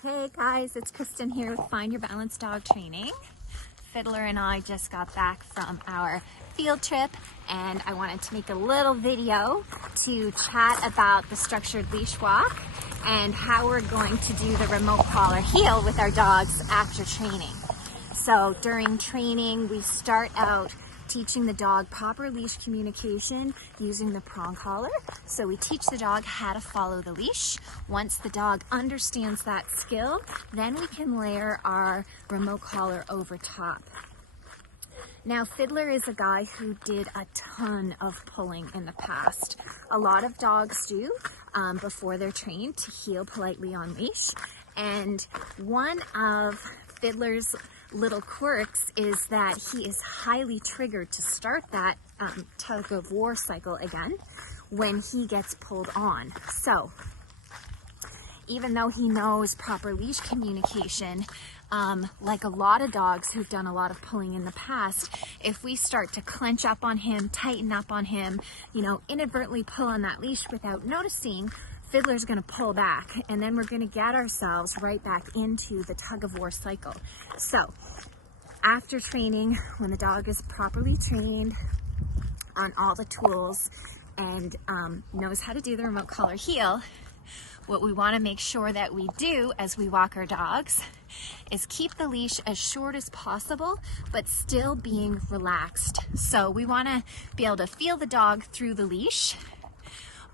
Hey guys, it's Kristen here with Find Your Balance Dog Training. Fiddler and I just got back from our field trip and I wanted to make a little video to chat about the structured leash walk and how we're going to do the remote collar heel with our dogs after training. So during training, we start out teaching the dog proper leash communication using the prong collar. So we teach the dog how to follow the leash. Once the dog understands that skill, then we can layer our remote collar over top. Now, Fiddler is a guy who did a ton of pulling in the past. A lot of dogs do before they're trained to heel politely on leash. And one of Fiddler's little quirks is that he is highly triggered to start that tug of war cycle again when he gets pulled on. So even though he knows proper leash communication, like a lot of dogs who've done a lot of pulling in the past, if we start to clench up on him, tighten up on him, inadvertently pull on that leash without noticing, Fiddler's gonna pull back, and then we're gonna get ourselves right back into the tug of war cycle. So after training, when the dog is properly trained on all the tools and knows how to do the remote collar heel, what we wanna make sure that we do as we walk our dogs is keep the leash as short as possible, but still being relaxed. So we wanna be able to feel the dog through the leash,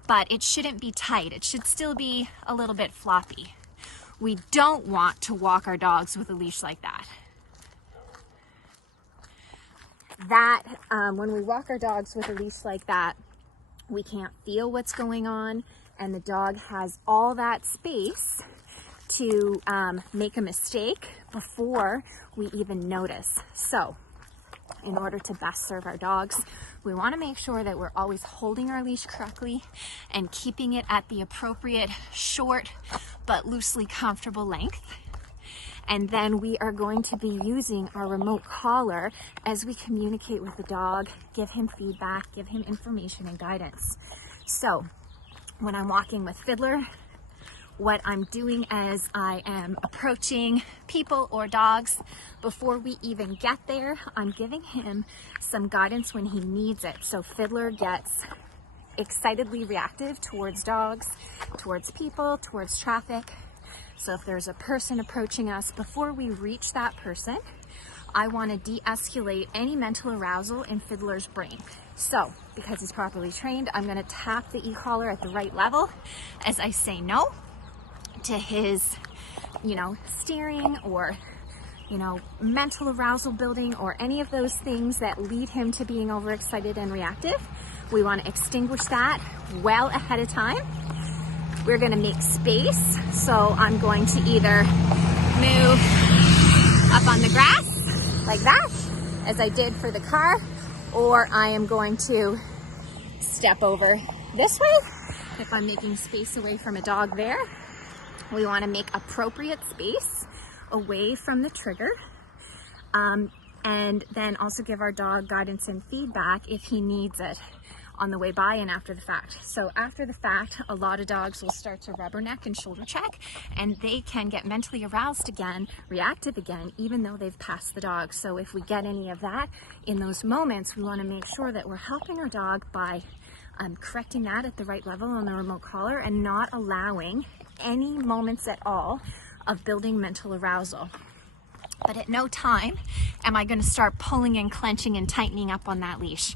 but it shouldn't be tight. It should still be a little bit floppy. We don't want to walk our dogs with a leash like that. When we walk our dogs with a leash like that, we can't feel what's going on, and the dog has all that space to make a mistake before we even notice. So in order to best serve our dogs, we want to make sure that we're always holding our leash correctly and keeping it at the appropriate short but loosely comfortable length. And then we are going to be using our remote collar as we communicate with the dog, give him feedback, give him information and guidance. So when I'm walking with Fiddler, what I'm doing as I am approaching people or dogs, before we even get there, I'm giving him some guidance when he needs it. So Fiddler gets excitedly reactive towards dogs, towards people, towards traffic. So if there's a person approaching us, before we reach that person, I want to de-escalate any mental arousal in Fiddler's brain. So because he's properly trained, I'm going to tap the e-collar at the right level as I say no to his, steering or, mental arousal building or any of those things that lead him to being overexcited and reactive. We want to extinguish that well ahead of time. We're going to make space. So I'm going to either move up on the grass like that, as I did for the car, or I am going to step over this way. If I'm making space away from a dog there, we want to make appropriate space away from the trigger, and then also give our dog guidance and feedback if he needs it on the way by and after the fact. So after the fact, a lot of dogs will start to rubberneck and shoulder check, and they can get mentally aroused again, reactive again, even though they've passed the dog. So if we get any of that in those moments, we want to make sure that we're helping our dog by correcting that at the right level on the remote collar and not allowing any moments at all of building mental arousal. But at no time am I going to start pulling and clenching and tightening up on that leash.